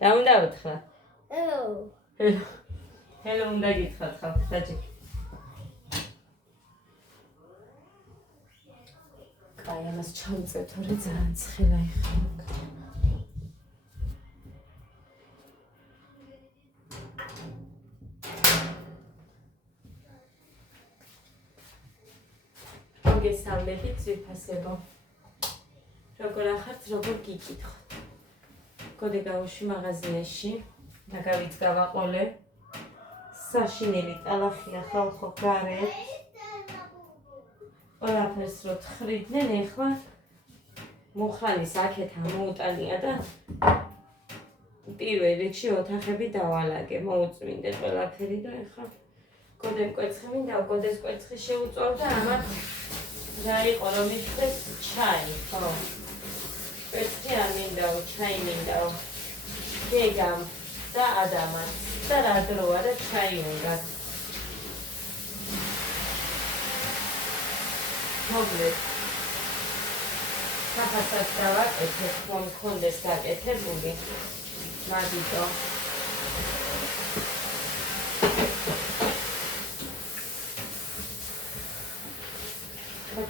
და უნდა უთხრა. ჰელო უნდა გითხრათ ხალხი დაჭიქ. კაი, ამას ჩავიწევ თორე ძალიან ცხელა იხა. მოგესალმებით ძვირფასებო. როგორ ახართ, როგორ გიკითხოთ. გოდე გავუშვი მაღაზიაში და გავიძგავაყოლე. საშინელი ტალახია ხალხო გარეთ. ყველაფერს რო თხრიდნენ, ეხლა მუხრანის აქეთ ამოუტანია და პირველ რიგში ოთახები დავალაგე, მოუწმინდე ყველაფერი და ეხლა გოდემ კვერცხი მინდა, გოდეს კვერცხი შეუწოვ და ამათ რა იყო რომ მიხდეს ჩაი, ხო? კვერცხი არ მინდაო, ჩაი მინდაო. გეგამ და ადამას და რა დროა და ჩაი უნდა. მოგლეთ. საფასაც დავაკეთებ, რომ მქონდეს გაკეთებული. მაგიტო.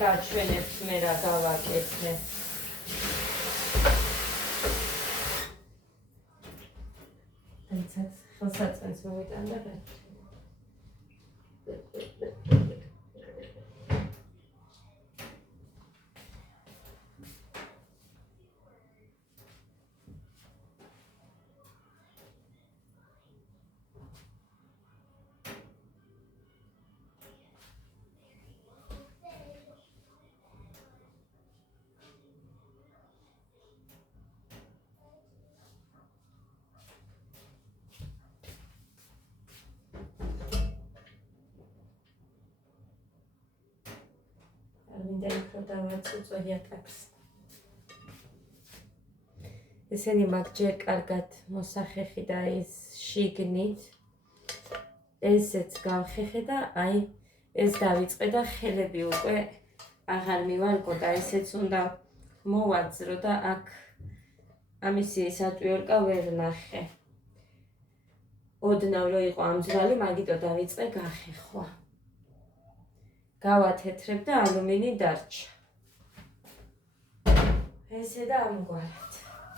გაჩვენებთ მე რა გავაკეთე. აიცაც ხელსაწყენს მოვიტანდა და დავაწუწვია ტაქს. ესენი მაგ ჯერ კარგად მოსახეხი და ის შიგნით. ესეც გავხეხე და აი ეს დავიწყე და ხელები უკვე აღარ მივარგო და ესეც უნდა მოვაძრო და აქ ამისი სატვიორკა ვერ ნახე. ოდნავ რო იყო ამძვრალი, მაგიტო დავიწყე გახეხვა. გავათეთრებ და ალუმინი დარჩა. ესე და ამგვარად.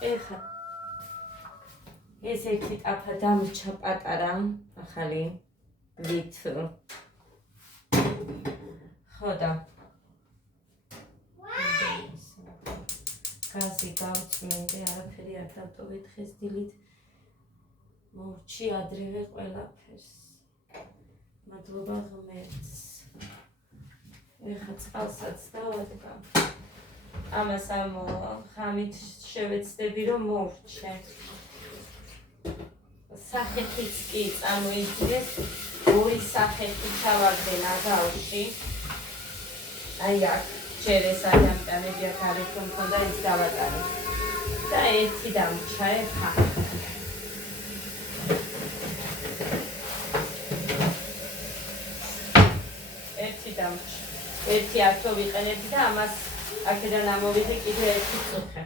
ეხლა ეს ერთი ტაფა დამრჩა პატარა, ახალი ვით. ხო და გაზი გავწმინდე, არაფერი არ დავტოვე დღეს დილით. მოვჭი ადრევე ყველაფერს. მადლობა ღმერთს. ეხლა წყალსაც დავადგა. ამას ამ ხამით შევეცდები რომ მოვჭე. სახეთიც კი წარმოიდგინეს, ორი სახეთი ჩავარდე ნაგავში. აი აქ ჯერ ეს ადამიანები აქ არის რომ მქონდა ის დავატარე. და ერთი დამრჩა ეხლა. ერთი დამრჩა. ერთი ათო ვიყენებდი და ამას აქედან ამოვიდე კიდე ერთი წუხე.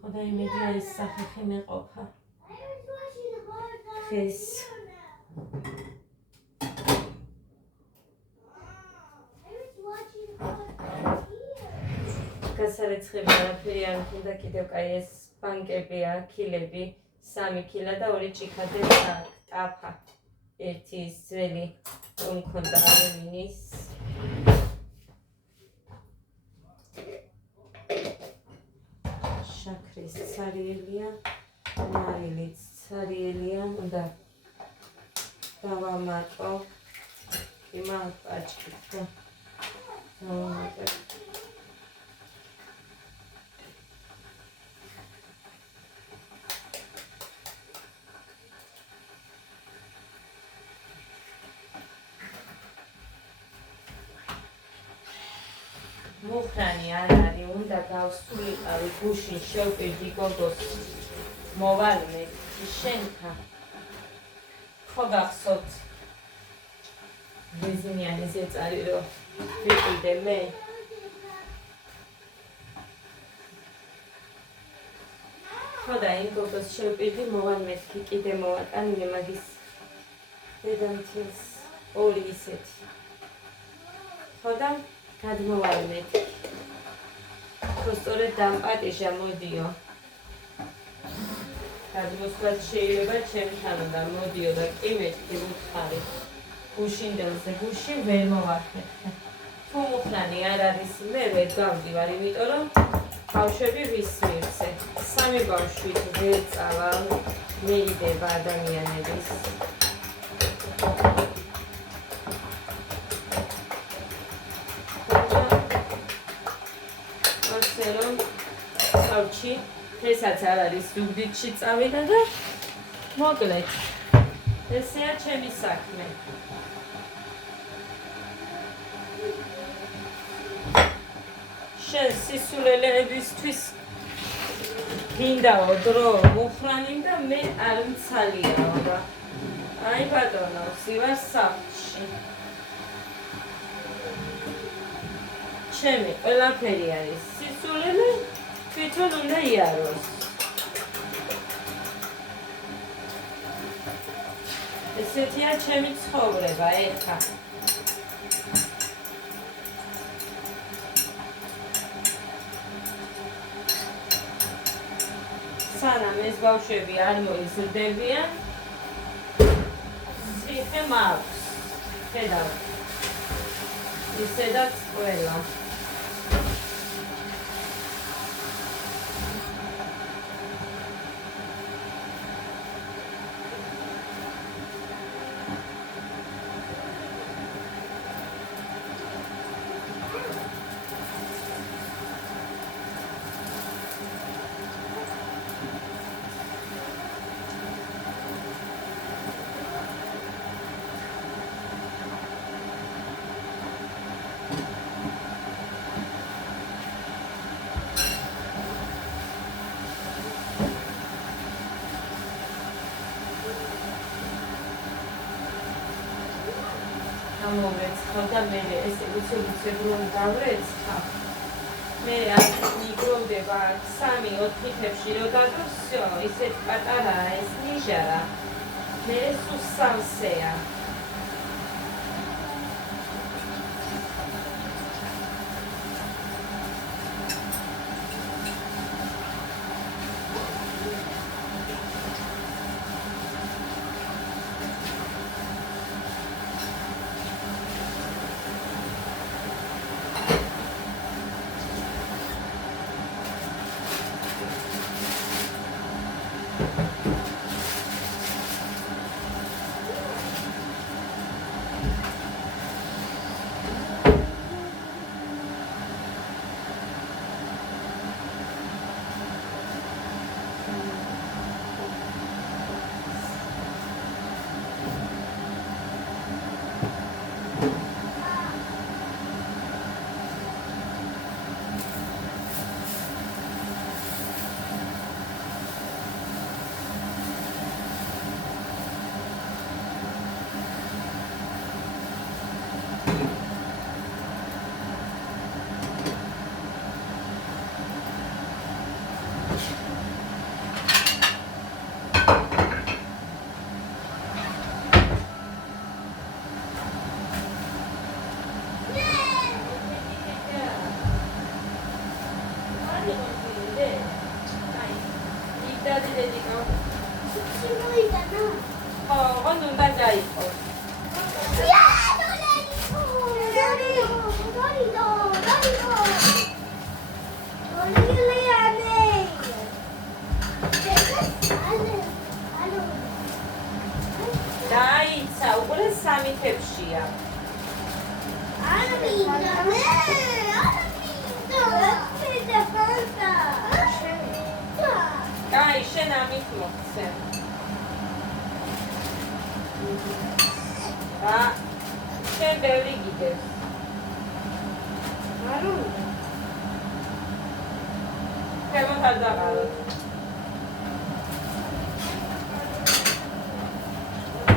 ხოდა იმედია ის სახეხი მეყოფა. ხეს. გასარეცხები არაფერი არ მქონდა კიდევ კაი ეს ბანკებია, ქილები, 3 ქილა და 2 ჭიქადე ტაფა. ერთი ის ძველი რომ მქონდა ალუმინის. შაქრის ცარიელია, მარილიც ცარიელია, უნდა დავამატო. იმან პაჭკით და დავამატებ. მუხრანი არ არის, უნდა გავსულიყავი გუშინ შევპირდი გოგოს მოვალმე შენთან. ხო გახსოვთ ბიზნიანი ზეწარი რო ვიყიდე მე. ხოდა იმ გოგოს შევპირდი მოვალ მეთქი კიდე მოვატანინე მაგის დედამთილს ორი ისეთი. ხოდა გადმოვალ მეთქი. ხო სწორედ დამპატიჟა მოდიო. გადმოსვლად შეიძლება ჩემთანოდან მოდიო და კი მეთქი ვუთხარი. გუშინდელზე გუში ვერ მოვახერხე. თუ მუხნანი არ არის მე ვერ გავდივარ, იმიტომ რომ ბავშვები ვის მივცე. სამი ბავშვით ვერ წავალ, მივიდება ადამიანების. ასე რომ თავში ესაც არ არის ზუგდიდში წავიდა და მოკლედ. ესეა ჩემი საქმე. შენ სისულელეებისთვის გინდაო დრო მუხრანი და მე არ მცალიაო და აი ბატონო ვარ სახლში. ჩემი ყველაფერი არის სისულელე თვითონ უნდა იაროს. ესეთია ჩემი ცხოვრება ეხა. სანამ ეს ბავშვები არ მოიზრდებიან, ციხე მაქვს. ხედავ. ისედაც ყველა. ამოვეცხო და მე ესე უცებ რომ დავრეცხა. მე არ მიგროვდება 3-4 თებში რო დაგო, всё, ისეთ პატარაა ეს ნიჟარა. მე სუსავსეა.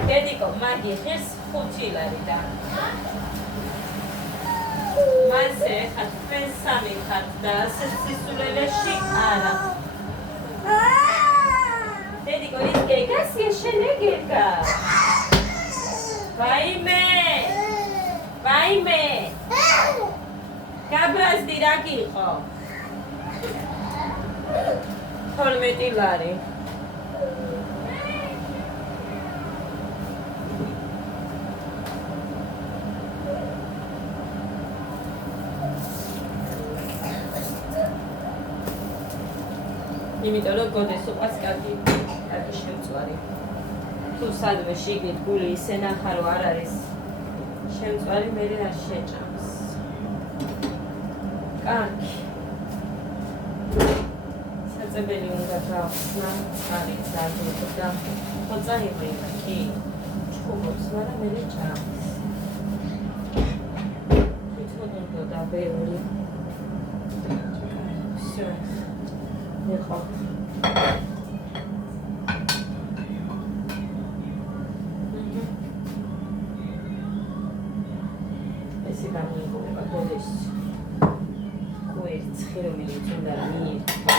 დედიკო, მაგი ღირს 5 ლარი და მასე ხარ თქვენ 3 ხართ და სისულელეში არა. დედიკო, ის გეგასია შენ ეგეგა. ვაიმე. გაბრაზდი რა გიყო? 12 ლარი. იმიტომ რომ გოდეს უყავს კარგი შემწვარი. თუ სადმე შიგნით გული ისე ნახა რომ არ არის შემწვარი, მე არ შეჭამს. კარგი. საწებელი უნდა გავხსნა, არის ზარდუხო და ხოცა იმენა კი ჩხუბობს, მაგრამ მე ჭამს. თვითონ უნდა დაბეული. всё. ეხა ესე გამოიყურება გოდეს კვერცხი რომელიც უნდა მიირთვა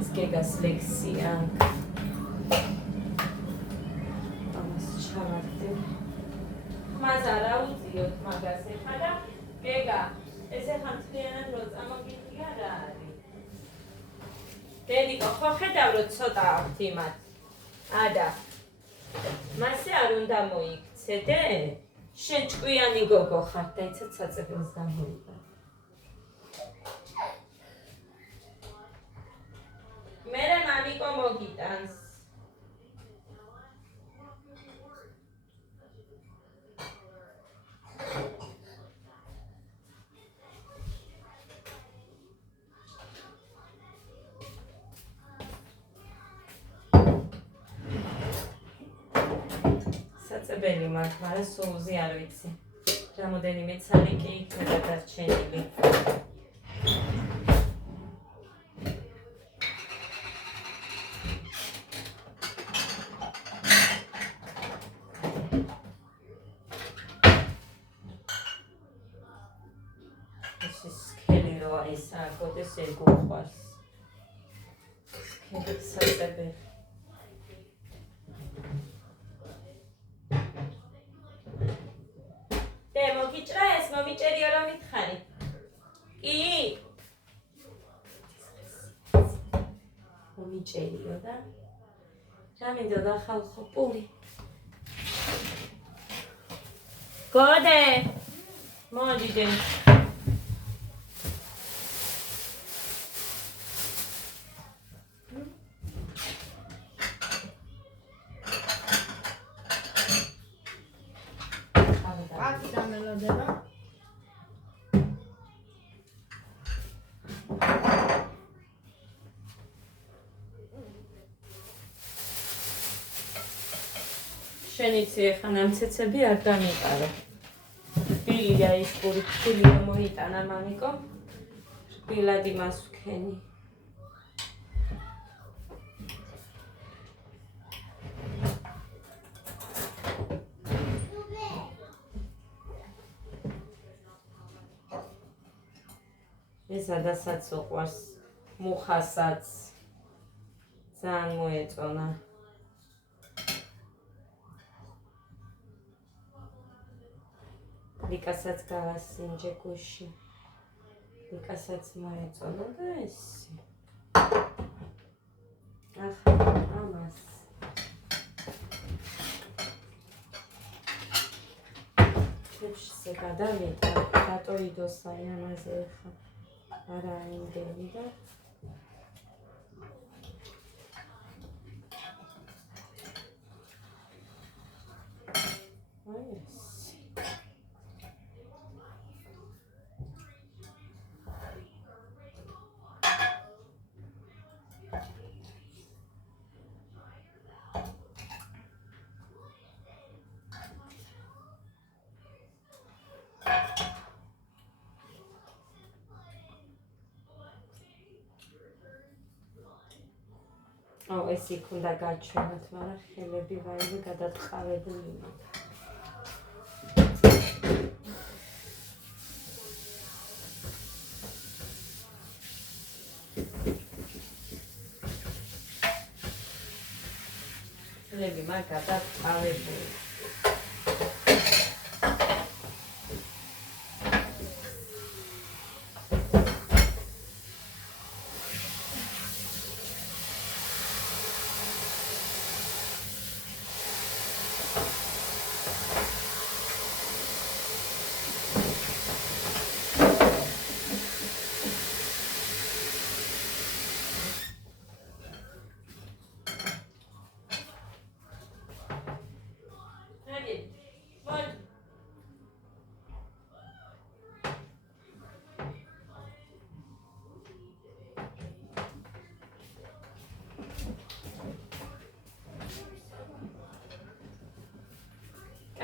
ეს გეგას ლექსია ამას ჩავარდე მას არ აუწიოთ მაგას ეხა და გეგა ესე ხანწლიანად რო წამოგიწია რა არის დედიკო ხო ხედავ რომ ცოტა აქვთ იმათ ადა მასე არ უნდა მოიქცედე შენ ჭკვიანი გოგო ხარ და იცით საწებელს გამოიყო მერე მამიკო მოგიტანს საწებელი მაქვს, მაგრამ სულზე არ ვიცი. რამოდენიმე ცალი კი იქნება დარჩენილი. ეს სქელი რო არის, აგოდეს ეგუყვას. სქელი საწებელი. მოგიჭრა ეს მომიჭერიო რომ მითხარი. კი. მომიჭერიო და რა მინდოდა ხალხო პური. გოდე. მოდიდე. შენიცი ეხა ნამცეცები არ დამიყარო. რბილია ის პური, რბილი მოიტანა მამიკო. რბილად იმას ვქენი. ეს ადასაც უყვარს, მუხასაც ძალიან მოეწონა. ლიკასაც გავასინჯე გუში. ლიკასაც მოეწონა და ესე. ახლა ამას. ჩებში გადავიდა, დატოიდოსა ამაზე ახლა. არა იმდენი და ეს იქ უნდა გაჩვენოთ, მაგრამ ხელები ვაიმე გადატყავებული. ხელები მაგ გადატყავებული.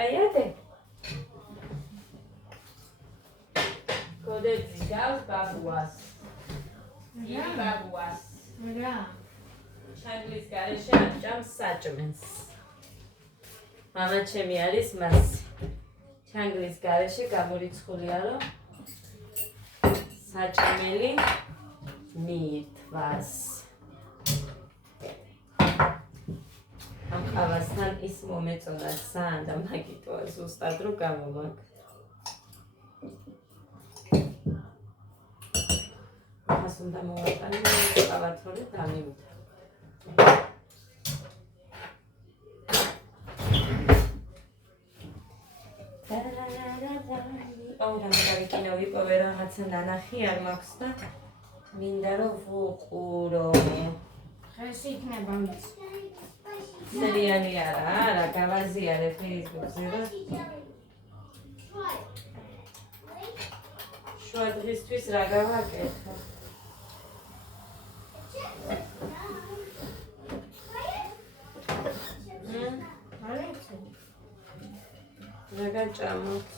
Aiate. Kodets gავს ბაბუას. იმ ბაბუას. რა? ჩანგლის გარეშე ამჭამს საჭმელს. მამა ჩემი არის მასი. ჩანგლის გარეშე გამორიცხულია, რომ საჭმელი მიირთვას. ამ ყავასთან ის მომეწონა ძალიან და მაგიტოა ზუსტად რომ გამომაგ. მას უნდა მოვატანო ყავათორი დამივუთა. რამე კინო ვიპოვე რაღაცა ნანახი არ მაქვს და მინდა რომ ვუყურო. ხეს იქნება მის. სერიალი არა, გავაზიარე Facebook-ზე და შუა დღისთვის რა გავაკეთო. რა გაჭამოთ?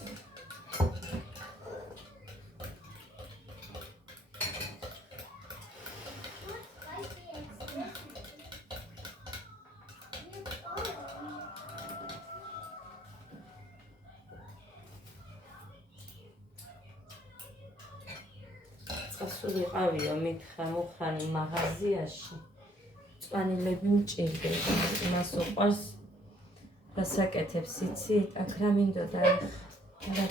ვიყავიო მითხრა მუხრანი მაღაზიაში წვანილები მჭირდება იმას უყვარს დასაკეთებს იცით აქ რა მინდოდა ახლა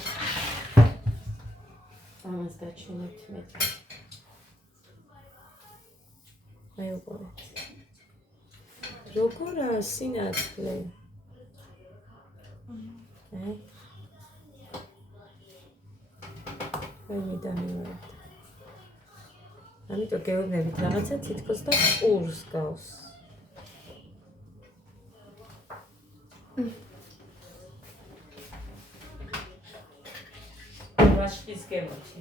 ამას გაჩვენებთ მე მეუყურეთ როგორა სინათლე მიდამივართ ამიტომ გეუბნებით რაღაცა თითქოს და ყურს გავს. ვაშხის გემოჩი.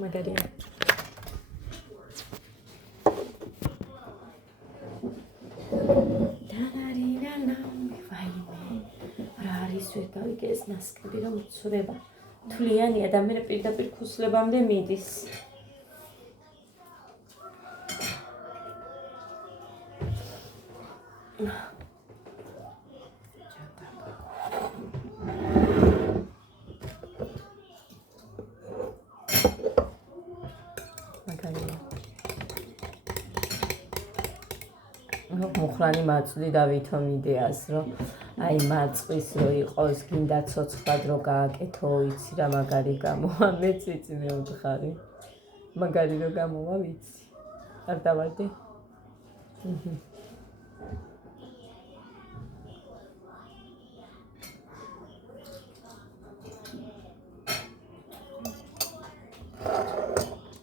მაგარია. დანარინანა ვაიმე. რა არის ვერ გავიგე ეს ნასკები რომ ცურება. თვლიანია და მე პირდაპირ ქუსლებამდე მიდის. მუხრანი მაწვდი და ვითომ იდეას რომ აი მაწყვის რო იყოს გინდა ცოცხლად რო გააკეთო იცი რა მაგარი გამოვა მეც ვიცი მე ვთხარი მაგარი რო გამოვა ვიცი არ დავარდი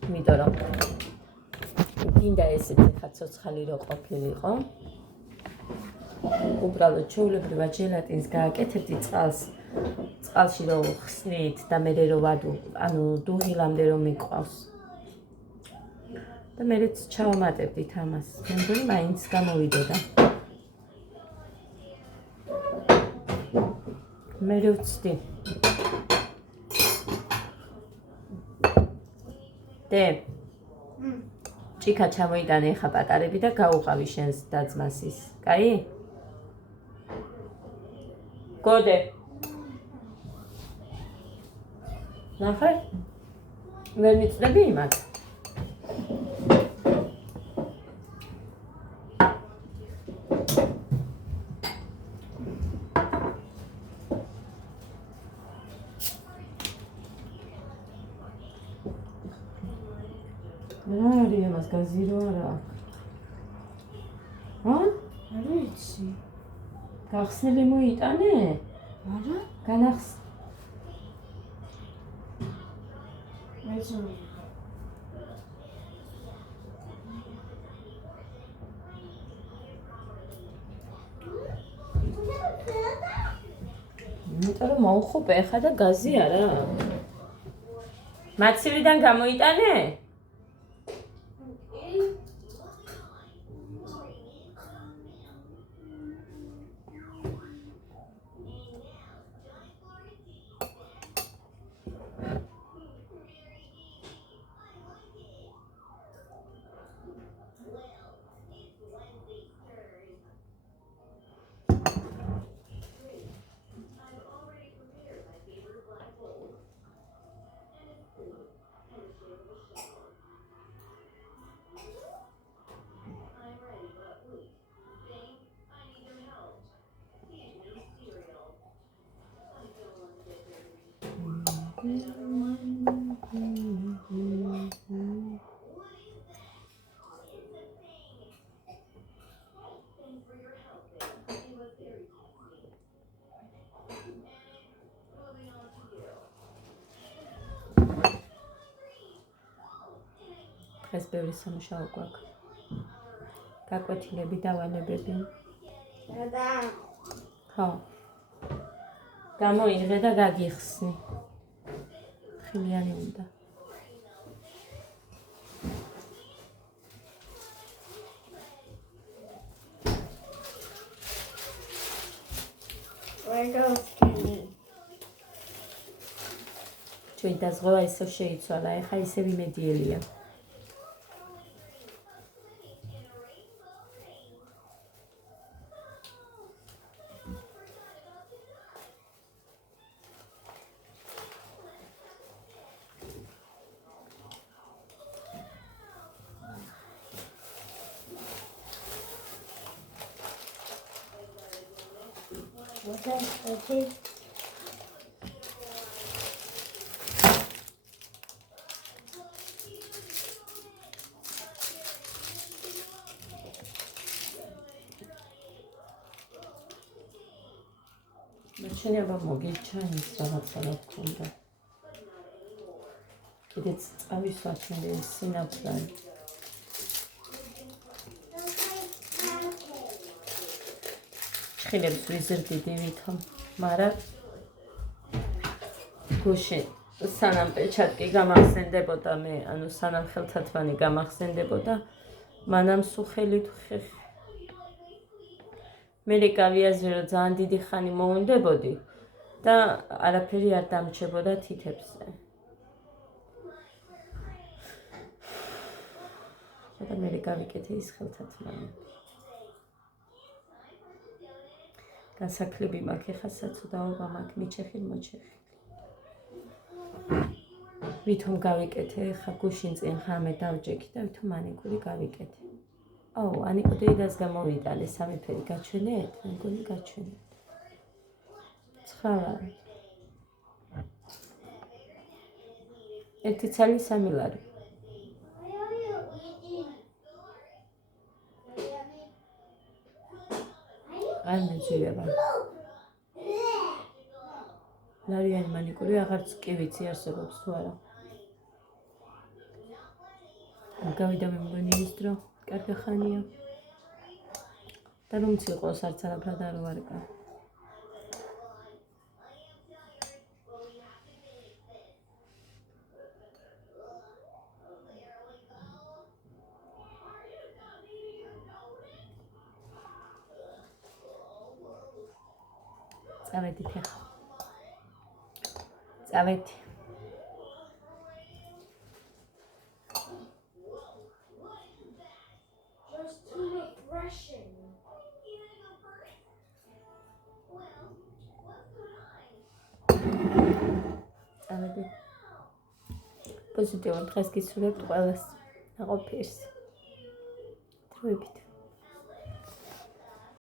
იმიტომ რომ გინდა ესეთი ხა ცოცხალი რო ყოფილიყო უბრალოდ ჩვეულებრივად ჟელატინს გააკეთებდი წყალში რო ხსნით და მერე რო ვადუ, ანუ დუღილამდე რომ მიყვავს. და მერეც ჩავამატებდით ამას. მე მგონი მაინც გამოვიდოდა. მერე ვცდი. დე ჭიქა ჩამოიტანე ხა პატარები და გაუყავი შენს და-ძმას ის. კაი? გოდე. ნახე? ვერ მიწდები იმათ? რა არის ამას გაზირო არა? არ ვიცი. გახსნილი მოიტანე? არა? განახს მეცნი. იმიტომ რომ მოუხუპე ხა და გაზი არა. მაცივიდან გამოიტანე? ეს ბევრი სამუშაო გვაქვს. გაკვეთილები, დავალებები. და ხო. გამოიღე და გაგიხსნი. ხილიანი უნდა. ჩვენ დაზღვევა ისევ შეიცვალა, ეხლა ისევ იმედიელია. Okay. შეიძლება მოგიჩანის რაღაცა რა გქონდა. კიდეც წავისვათ მე სინათლე. ხილებს ვიზრდიდი ვითომ, მაგრამ გუში სანამ პეჩატკი გამახსენდებოდა მე, ანუ სანამ ხელთათმანი გამახსენდებოდა, მანამ სუხელი მე გავიაზრე რომ ძალიან დიდი ხანი მოუნდებოდი და არაფერი არ დამრჩებოდა თითებზე. და მე გავიკეთე ის ხელთათმანი. განსაკლები მაქვს, ეხლა საცუდაობა მაქვს, მიჩეხილ მოჩეხილ. ვითომ გავიკეთე, ეხლა გუშინ წინ ხამე დავჯექი და ვითომ მანიკური გავიკეთე. აუ, ანიკო დედას გამოვიტანე, სამი ფერი გაჩვენეთ, მე მგონი გაჩვენეთ. ცხალა. ერთი ცალი 3 ლარი. არ მეძირება. ლარიანი მანიკური აღარც კი ვიცი არსებობს თუ არა. გავიდა მე მგონი ის დრო, კარგი ხანია. და რომც იყოს არც არაფრად არ ვარგა. წავედით ახლა. წავედი. გამომხმარები. პოზიტიურ დღეს გისურვებთ ყველას. ნაყოფიერს. დროებით.